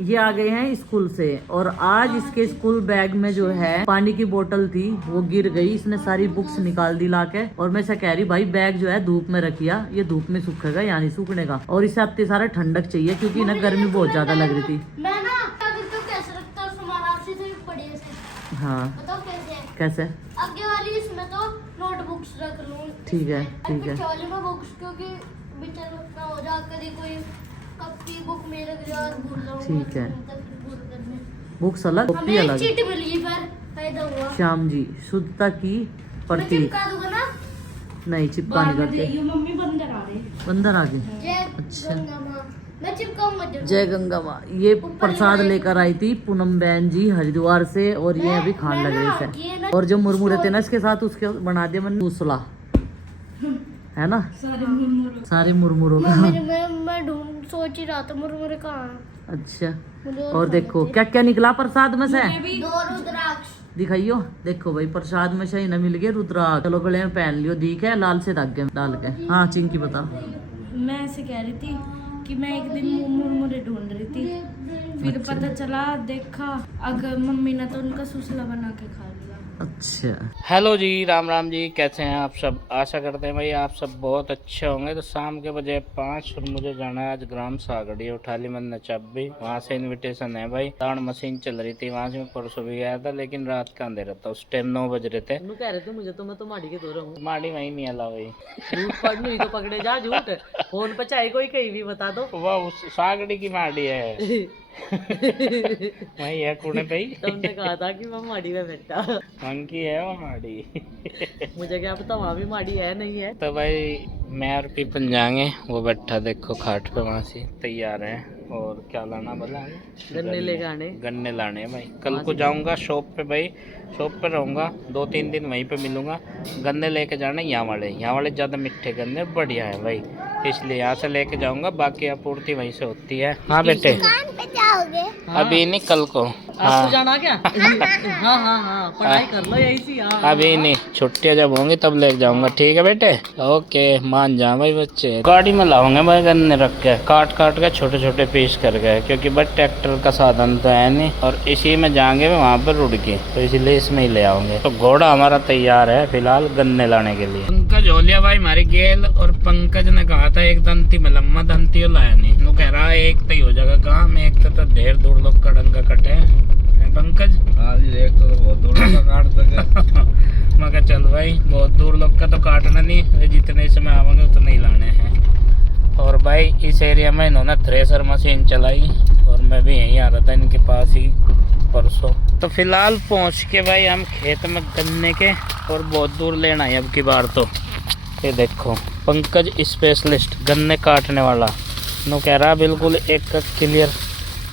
ये आ गए हैं स्कूल से और आज इसके स्कूल बैग में जो है पानी की बोतल थी वो गिर गई। इसने सारी बुक्स निकाल दी लाके और मैं से कह रही भाई बैग जो है धूप में रखिया, ये धूप में सूखेगा या नहीं सूखने का। और इसे इतनी सारा ठंडक चाहिए क्योंकि ना गर्मी बहुत ज्यादा लग रही थी। हाँ कैसे? आगे वाली इसमें तो नोटबुक्स रख लूं। ठीक है ठीक है। वाली में बुक्स क्योंकि बीच में हो जा कभी कोई कॉपी बुक में रख जा भूल जाऊं। ठीक है। बुक्स अलग कॉपी अलग। चीट मिली पर फायदा हुआ। श्याम जी शुद्धता की प्रतीक। चिपका दूंगा ना? नहीं चिपका नहीं करते। मम्मी बंदर आ रहे। बंदर आ गए। अच्छा मैं चिपकाऊंगा। जय गंगा माँ। ये प्रसाद लेकर आई थी पूनम बहन जी हरिद्वार से और ये अभी खान लग रही है। और जो मुरमुरे थे ना इसके साथ उसके बना दिया मैंने दूसरा, है ना? सारे मुरमुरों का। मैं ढूंढ सोच ही रहा था मुरमुरे कहाँ। अच्छा और देखो क्या क्या निकला प्रसाद में से। 2 रुद्राक्ष दिखाइयो। देखो भाई प्रसाद में से ही ना मिल गया रुद्राक्ष। चलो गले में पहन लियो, दीख है लाल से धागे में डाल के। हाँ चिंकी बता। मैं ऐसे कह रही थी कि मैं एक दिन मुरमुरे ढूंढ रही थी, फिर पता चला देखा अगर मम्मी ने तो उनका सुसला बना के खा लिया। अच्छा हेलो जी, राम राम जी, कैसे हैं आप सब? आशा करते हैं भाई आप सब बहुत अच्छे होंगे। तो शाम के बजे 5 और मुझे जाना है आज ग्राम सागड़ी उठाली मन नचाबी। वहाँ से इनविटेशन है भाई। दाण मशीन चल रही थी वहाँ से। मैं परसों भी गया था लेकिन रात का अंधेरा था, उस टाइम 9 बज रहे थे। कह रहे थे मुझे तो मैं तो माड़ी के दो रहा हूँ। माड़ी वहीं नहीं अला भाई। झूठ पढ़नी तो पकड़े जा झूठ। फोन पे चाहे कोई कहीं भी बता दो। वह उस सागड़ी की माड़ी है। वही है कुने पे ही। तुमने कहा था कि मैं माड़ी में बैठा। मंकी है वो माड़ी। मुझे क्या पता वहाँ भी माड़ी है नहीं है। तो भाई मैं और पीपन जाएंगे। वो बैठा देखो खाट पे वहाँ से तैयार है। और क्या लाना बोला? गन्ने लेके आने। गन्ने लाने हैं भाई। कल को जाऊंगा शॉप पे भाई। शॉप पे रहूंगा 2-3 दिन वहीं पे मिलूंगा। गन्ने लेके जाने यहाँ वाले ज़्यादा मीठे गन्ने बढ़िया है भाई, इसलिए यहाँ से लेके जाऊंगा। बाकी आपूर्ति वहीं से होती है। हाँ बेटे जाओगे? अभी नहीं कल को। आपको जाना क्या? हाँ हाँ हाँ पढ़ाई कर लो यही सी। हाँ अभी नहीं, छुट्टियाँ जब होंगी तब लेके जाऊंगा। ठीक है बेटे ओके मान जा भाई बच्चे। गाड़ी में लाऊंगे भाई गन्ने रख के काट के छोटे छोटे पीस कर गए क्योंकि बस ट्रैक्टर का साधन तो है नहीं और इसी में जाएंगे वहाँ पर रुड़ के, तो इसलिए इसमें ही ले आऊंगे। तो घोड़ा हमारा तैयार है फिलहाल गन्ने लाने के लिए। पंकज हो लिया भाई हमारी गेल। और पंकज ने कहा था एक दंती में लम्बा दंती हो लाया नहीं। वो कह रहा है एक तो ही हो जाएगा काम, एक तो ढेर दूर लोग कड़ंगा कटे हैं पंकज। एक तो बहुत दूर का काट सके। मैं कहा चल भाई बहुत दूर लोग का तो काटना नहीं, जितने इसमें आवेंगे उतने ही लाने हैं। और भाई इस एरिया में इन्होंने थ्रेसर मशीन चलाई और मैं भी यहीं आ रहा था इनके पास ही परसों। तो फिलहाल पहुंच के भाई हम खेत में गन्ने के और बहुत दूर लेना है अब की बार। तो ये देखो पंकज स्पेशलिस्ट गन्ने काटने वाला नो कह रहा बिल्कुल एक क्लियर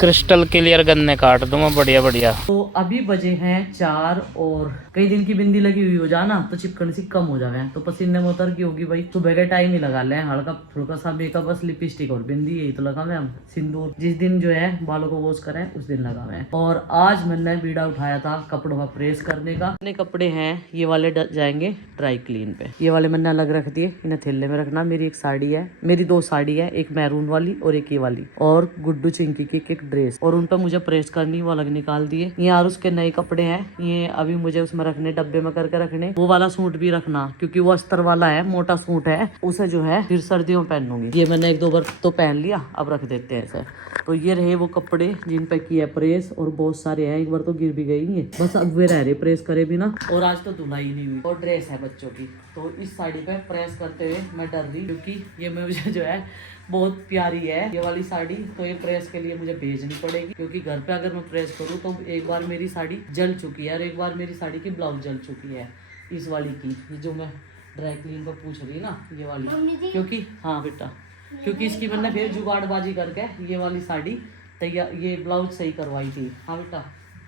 क्रिस्टल क्लियर गन्ने काट दूंगा बढ़िया बढ़िया। तो अभी बजे हैं 4 और कई दिन की बिंदी लगी हुई हो जाना तो चिपकन सी कम हो जावे। तो पसीने में उतर की होगी भाई। सुबह के टाइम ही लगा ले हल्का फुल्का सा मेकअप, बस लिपस्टिक और बिंदी यही तो लगावे हम। सिंदूर जिस दिन जो है बालों को वॉश करें उस दिन लगावे। और आज मैंने बीड़ा उठाया था कपड़ों का प्रेस करने का। अपने कपड़े हैं ये वाले जाएंगे ड्राई क्लीन पे। ये वाले मैंने अलग रख दिए, इन्हें थैले में रखना। मेरी एक साड़ी है, मेरी 2 साड़ी है, एक मैरून वाली और एक ये वाली, और गुड्डू चिंकी की एक ड्रेस, और उन पर मुझे प्रेस करनी वो अलग निकाल दिए। ये और उसके नए कपड़े हैं, ये अभी मुझे उसमें रखने, डब्बे में करके रखने। वो वाला सूट भी रखना क्योंकि वो अस्तर वाला है, मोटा सूट है, उसे जो है फिर सर्दियों में पहनूंगी। ये मैंने 1-2 बार तो पहन लिया, अब रख देते हैं ऐसे। तो ये रहे वो कपड़े जिन पे किया प्रेस, और बहुत सारे हैं, एक बार तो गिर भी गई है, बस अब वे रह रहे प्रेस करे भी ना। और आज तो धुलाई नहीं हुई। और ड्रेस है बच्चों की, तो इस साड़ी पे प्रेस करते हुए मैं डर रही क्योंकि ये मुझे जो है बहुत प्यारी है ये वाली साड़ी। तो ये प्रेस के लिए मुझे भेजनी पड़ेगी क्योंकि घर पे अगर मैं प्रेस करूँ तो एक बार मेरी साड़ी जल चुकी है और एक बार मेरी साड़ी की ब्लाउज जल चुकी है इस वाली की, ये जो मैं ड्राई क्लीन पर पूछ रही ना ये वाली। क्योंकि हाँ बेटा, क्योंकि इसकी मैंने फिर जुगाड़बाजी करके ये वाली साड़ी तैयार, ये ब्लाउज सही करवाई थी। हाँ बेटा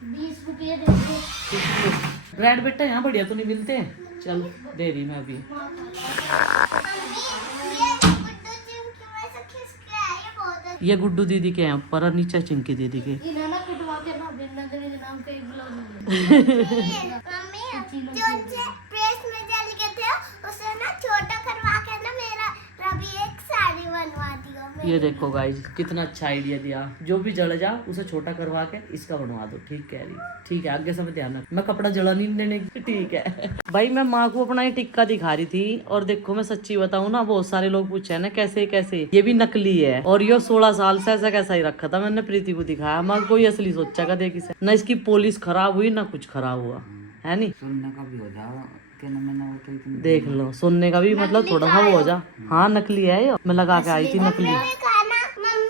20 रुपये दे दो। ब्रेड बेटा यहाँ बढ़िया तो नहीं मिलते हैं, चल दे रही मैं अभी। ये गुड्डू दीदी के हैं, पर नीचे चिंकी दीदी के। ये देखो गाइज कितना अच्छा आइडिया दिया। जो भी जल जा उसे छोटा करवा के इसका बनवा दो। ठीक कह रही, ठीक है, आगे सब ध्यान रख, मैं कपड़ा जला नहीं देने की। ठीक है भाई, मैं माँ को अपना ये टिक्का दिखा रही थी और देखो मैं सच्ची बताऊँ ना, बहुत सारे लोग पूछे ना कैसे कैसे, ये भी नकली है और ये 16 साल से ऐसा कैसा ही रखा था। मैंने प्रीति को दिखाया, मैं कोई असली सोचा का देख इसे, ना इसकी पॉलिश खराब हुई ना कुछ खराब हुआ है। नहीं सुनने का भी हो जाओ कि ना मैंने वो तो इतनी देख लो, सुनने का भी मतलब थोड़ा सा वो हो जा। हाँ नकली है ये, मैं लगा के आई थी नकली,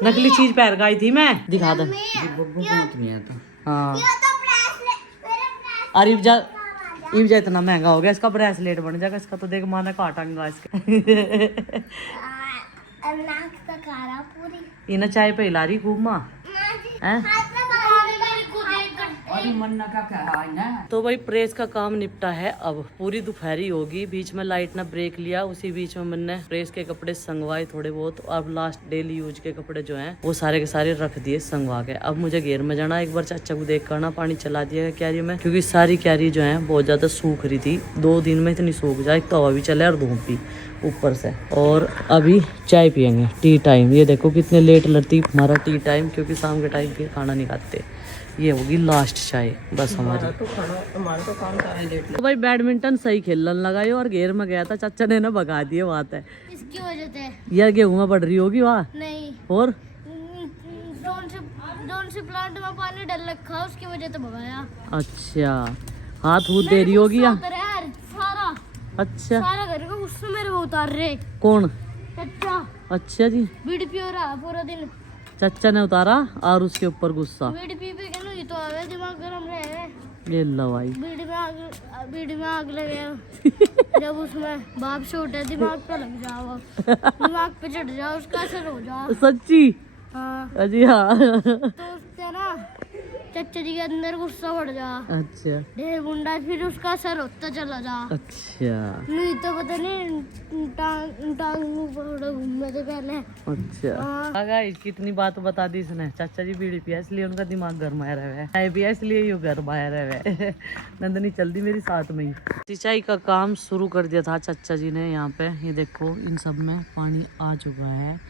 नकली चीज पहन के आई थी मैं। दिखा दे। बब्बू को मत नहीं आता। हाँ और इब्जा इतना महंगा हो गया, इसका ब्रेसलेट बन जाएगा इसका। तो देख माना काटांगा इसका। इन्हें चाय पे हिला रही खूब माँ हैं? तो भाई प्रेस का काम निपटा है। अब पूरी दोपहरी होगी, बीच में लाइट ने ब्रेक लिया, उसी बीच में मैंने प्रेस के कपड़े संगवाए थोड़े बहुत। अब लास्ट डेली यूज के कपड़े जो हैं वो सारे के सारे रख दिए संगवा के। अब मुझे घेर में जाना, एक बार चाचा को देख करना पानी चला दिया क्यारी में, क्योंकि सारी क्यारी जो है बहुत ज्यादा सूख रही थी। 2 दिन में इतनी सूख जाए, तो हवा भी चले और धूप भी ऊपर से। और अभी चाय पियेंगे, टी टाइम। ये देखो कितने लेट लगती हमारा टी टाइम, क्योंकि शाम के टाइम फिर खाना नहीं खाते। ये होगी लास्ट चाय बस हमारी। तो भाई बैडमिंटन सही खेलने लगा और घेर में गया था, चाचा ने ना भगा दिए। बात है इसकी वजह से यार, गेहूं में बढ़ रही होगी वहाँ। नहीं, और जोन से प्लांट में पानी डल रखा, उसकी वजह से भगाया। अच्छा, हाथ हूथ दे रही होगी यार। सारा अच्छा, सारा घर का गुस्सा मेरे को उतार रहे कौन? चाचा। अच्छा जी, बीड़ी पियो रहा पूरा दिन, चाचा ने उतारा और उसके ऊपर गुस्सा। बीड़ी पी पे के ये तो आवे, दिमाग गरम रहे। ये लो भाई, बीड़ी में आग लगे। जब उसमें बाप से उठे, दिमाग पे लग जाओ, दिमाग पे चढ़ जाओ, उसका असर हो जाओ। सच्ची? हाँ अजी हाँ। तो उससे ना चाचा जी के अंदर गुस्सा बढ़ जा। अच्छा ढेर गुंडा, फिर उसका असर होता चला जा। अच्छा नहीं तो पता नहीं टांग घूमने से पहले। अच्छा हाँ। गाइस कितनी बात बता दी इसने। चाचा जी बीड़ी पिया इसलिए उनका दिमाग गरमाया रहा है, पिया इसलिए यू गरमाया रहा है। नंदनी चल दी मेरी साथ में ही। सिंचाई का काम शुरू कर दिया था चाचा जी ने यहाँ पे। ये देखो इन सब में पानी आ चुका है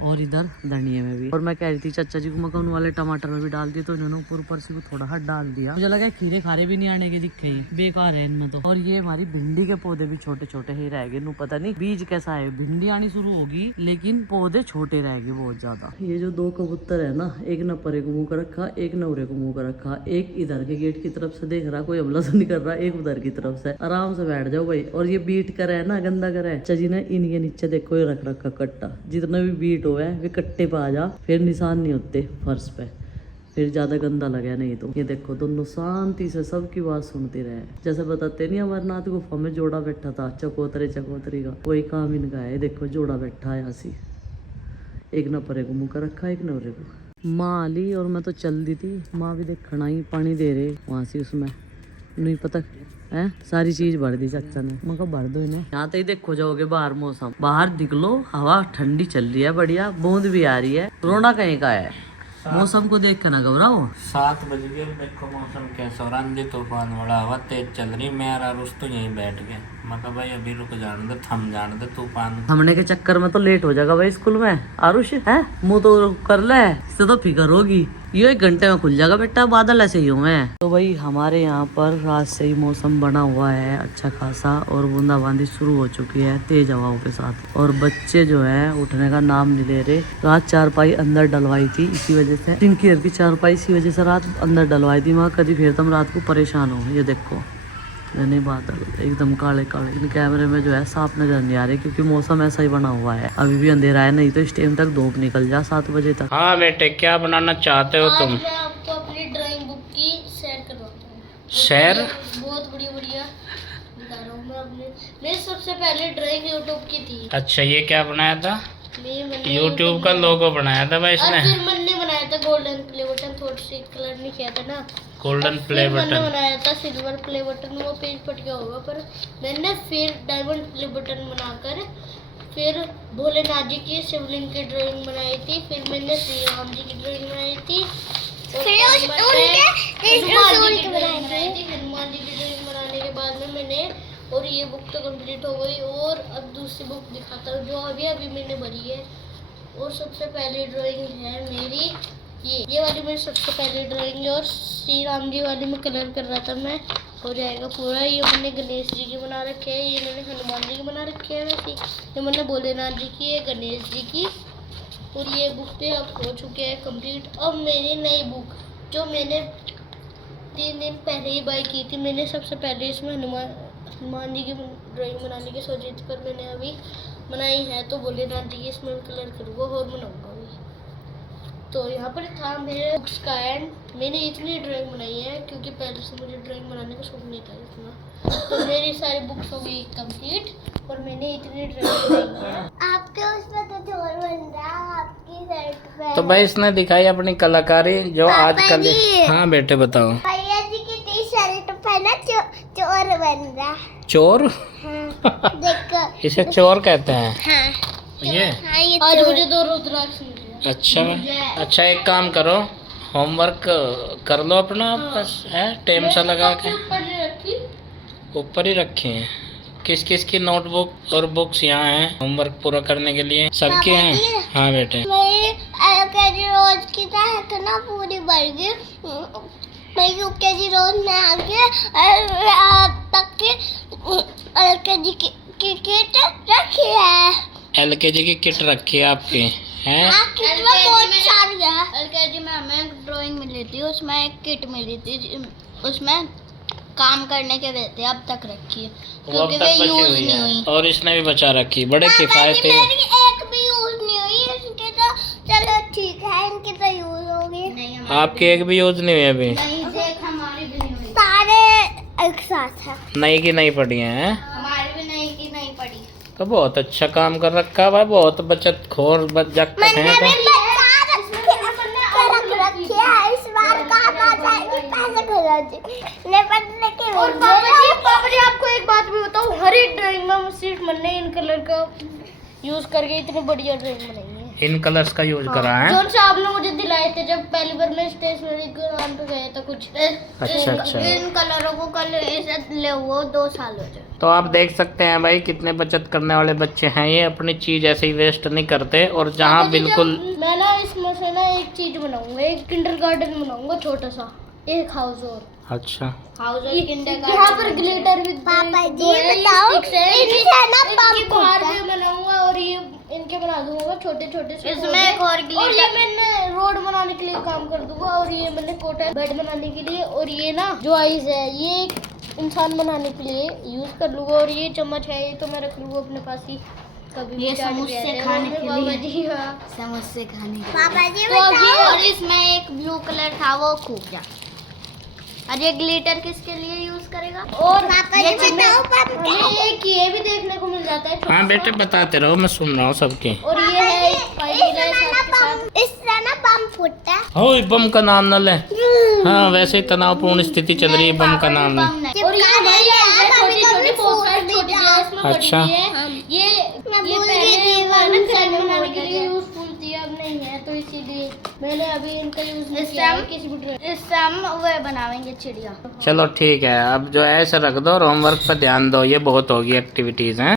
और इधर धनिये में भी। और मैं कह रही थी चाचा जी को मकान वाले टमाटर में भी डाल दिए, तो इन्होंने ऊपर से को थोड़ा हट डाल दिया। मुझे लगा खीरे खारे भी नहीं आने के दिखे, बेकार है इनमें तो। और ये हमारी भिंडी के पौधे भी छोटे छोटे ही रह गए। पता नहीं बीज कैसा है, भिंडी आनी शुरू होगी लेकिन पौधे छोटे रह गए बहुत ज्यादा। ये जो 2 कबूतर है ना, एक न परे को मुँह कर रखा, एक न उरे को मुँह कर रखा, एक इधर के गेट की तरफ से देख रहा, कोई हमला तो नहीं कर रहा, एक उधर की तरफ से। आराम से बैठ जाओ भाई। और ये बीट कर है ना, गंदा कर है। चाचा जी ने इनके नीचे देखो ये रख रखा कट्टा, जितना भी बीट हो है वे कट्टे पे आ जा, फिर निशान नहीं होते फर्श पे, फिर ज्यादा गंदा लगे नहीं तो। ये देखो दोनों शांति से सबकी बात सुनते रहे। जैसे बताते नहीं अमरनाथ गुफा में जोड़ा बैठा था, चकोतरे चकोतरी का, वही काम इनका है। देखो जोड़ा बैठा है ऐसी, एक न परे को मुँह कर रखा, एक न उरे को। माँ आली और मैं तो चल दी थी। माँ भी देखना ही पानी दे रहे वहां से, उसमें नहीं पता है सारी चीज भर दी चाचा ने। मैं भर दो इन्हें। यहाँ तो ही देखो जाओगे बाहर मौसम, बाहर निकलो हवा ठंडी चल रही है बढ़िया, बूंद भी आ रही है। रोना कहीं का है, मौसम को देख कर ना घबराओ। 7 बज गए, देखो मौसम कैसा हो रहा, आंधी तूफान वाला, हवा तेज चल रही। मैं और आरुष तो यहीं बैठ गए। मैं कहा भाई अभी रुक जाने दे, थम जाने दे तूफान। हमने के चक्कर में तो लेट हो जाएगा भाई स्कूल में। आरुष है मुँह तो कर ले, इससे तो फिक्र होगी। ये 1 घंटे में खुल जाएगा बेटा, बादल ऐसे ही हुए हैं। तो भाई हमारे यहाँ पर रात से ही मौसम बना हुआ है अच्छा खासा, और बूंदाबांदी शुरू हो चुकी है तेज हवाओं के साथ। और बच्चे जो है उठने का नाम नहीं ले रहे। रात चारपाई अंदर डलवाई थी, इसी वजह से जिनकी घर की चारपाई, इसी वजह से रात अंदर डलवाई थी। वहाँ कभी फिर तुम रात को परेशान हो। ये देखो नहीं बादल एकदम काले काले, इन कैमरे में जो है साफ नजर नहीं आ रहे, क्योंकि मौसम ऐसा ही बना हुआ है। अभी भी अंधेरा है, नहीं तो इस टाइम तक धूप निकल जा 7 बजे तक। हाँ बेटे क्या बनाना चाहते हो तुम? आज मैं आपको अपनी ड्राइंग बुक की सैर करवाता हूँ। सैर? बहुत बढ़िया बता रहा हूँ मैं अपने। मैं सबसे पहले ड्राइंग यूट्यूब की थी। अच्छा ये क्या बनाया था? मैंने यूट्यूब का लोगो बनाया था भाई और इसने। फिर मैंने बनाया था गोल्डन प्ले बटन, थोड़ा सी कलर नहीं किया था ना। गोल्डन प्ले फिर मैंने बटन। बनाया था सिल्वर प्ले बटन, वो पेज फट गया होगा, पर मैंने फिर डायमंड प्ले बटन बनाकर फिर भोलेनाथ जी की शिवलिंग की ड्राइंग बनाई थी। फिर मैंने श्री राम जी की ड्राइंग बनाई थी, हनुमान जी की ड्राइंग बनाई थी। हनुमान जी की ड्राइंग बनाने के बाद में मैंने, और ये बुक तो कंप्लीट हो गई। और अब दूसरी बुक दिखाता हूँ जो अभी अभी मैंने भरी है। और सबसे पहली ड्राइंग है मेरी ये वाली मेरी सबसे पहली ड्राइंग है। और श्री राम जी वाली में कलर कर रहा था मैं, हो जाएगा पूरा। ये मैंने गणेश जी की बना रखे हैं, ये मैंने हनुमान जी की बना रखे हैं वैसे। ये मैंने भोलेनाथ जी की, ये गणेश जी की। और ये बुक पे अब हो चुके हैं कंप्लीट। अब मेरी नई बुक जो मैंने 3 दिन पहले ही बाई की थी, मैंने सबसे पहले इसमें हनुमान जी की ड्राइंग बनाने की सोची थी, पर मैंने अभी बनाई है। तो भोलेनाथ जी की इसमें कलर करूँगा और बनाऊँगा अभी। तो यहाँ पर था मेरे बुक्स का एंड। मैंने इतनी ड्राइंग बनाई है क्योंकि पहले से मुझे ड्राइंग बनाने का शौक नहीं था इतना। तो मेरी सारी बुक्स हो गई कंप्लीट और मैंने इतनी ड्राइंग बनाई है। आपके उसमें तो चोर बन रहा, आपकी शर्ट पे। तो भाई इसने दिखाई अपनी कलाकारी जो आजकल। हाँ बेटे बताओ। भैया जी की टी शर्ट पहना चोर बन रहा। चोर? हाँ, देखो इसे चोर कहते हैं। हाँ ये हाँ, ये आज मुझे 2 रुद्राक्ष मिले। अच्छा अच्छा, एक काम करो, होमवर्क कर लो अपना बस, है टाइम सा लगा के। ऊपर ही रखी हैं। किस किस की नोटबुक और बुक्स यहाँ हैं होमवर्क पूरा करने के लिए? सबके हैं? हाँ बेटे। मेरी रोज की तरह ना पूरी भर गई। मैं यूकेजी रोज में आके अब तक की एलकेजी की किट रखी है। एलकेजी की किट रखी है आपकी हैं? एलकेजी में हमें ड्राइंग मिली थी, उसमें एक किट मिली थी, उसमें काम करने के रहते अब तक रखी है वो अब क्योंकि तक वे बची यूज हुई नहीं हुई। है और इसने भी बचा रखी, बड़े किफायती। मेरी एक भी यूज नहीं हुई, इसके तो चलो ठीक है, इनकी तो यूज होगी। नहीं आपकी एक भी यूज नहीं हुई अभी? नहीं, देख हमारी भी नहीं हुई। सारे एक साथ है, नई की नहीं पड़ी हैं? हमारी भी नहीं की नहीं पड़ी। तो बहुत अच्छा काम कर रखा है भाई, बहुत बचत खोर बचत है। इस बार काम आ जाएगी, पैसे और पापा जी आपको एक बात भी बताऊं, हर एक ड्राइंग में सिर्फ मैंने इन कलर का यूज करके इतनी बढ़िया ड्राइंग बनाई है। इन कलर्स का यूज करा है? जो से आपने मुझे दिलाए थे जब पहली बार मैं स्टेशनरी के दुकान पे गया था कुछ। अच्छा। इन कलरों को कल ऐसे ले हुए 2 साल हो जाए। तो आप देख सकते हैं भाई कितने बचत करने वाले बच्चे हैं ये, अपनी चीज ऐसे ही वेस्ट नहीं करते। और जहाँ बिल्कुल मैं ना इसमें से ना एक चीज बनाऊंगा, एक किंडरगार्टन बनाऊंगा छोटा सा, एक हाउस और। अच्छा हाउस और किंडरगार्टन। यहाँ पर ग्लिटर भी पापा जी बताओ, इनसे ना पंप बाहर भी बनाऊंगा और ये इनके बना दूंगा छोटे छोटे से। इसमें एक और ये मैंने रोड बनाने के लिए काम कर दूंगा और ये मैंने कोटा बेड बनाने के लिए। और ये ना जो आइस है ये एक इंसान बनाने के लिए यूज कर लूंगा। और ये चम्मच है, ये तो मैं रख लूंगा अपने पास ही, कभी ये समोसे खाने के लिए। समोसे खाने पापा जी बताओ। और इसमें एक ब्लू कलर था वो खूब जा। और ये ग्लिटर किसके लिए यूज करेगा? और पापा जी बताओ पापा, ये भी देखने को मिल जाता है। हाँ बेटे बताते रहो, मैं सुन रहा हूँ सबके। और ये है इससे ना बम फूटता है। ओ बम का नाम न ले। हाँ वैसे ही तनावपूर्ण स्थिति चल रही है, बम का नाम ले। और ये छोटी छोटी अच्छा ये पहले खाना बनाने के लिए यूजफुल थी, अब नहीं है तो इसीलिए मैंने अभी इनका यूज नहीं किया है किसी भी। इससे हम वो बनाएंगे चिड़िया। चलो ठीक है, अब जो है ऐसे रख दो और होमवर्क पर ध्यान दो, ये बहुत होगी एक्टिविटीज हैं।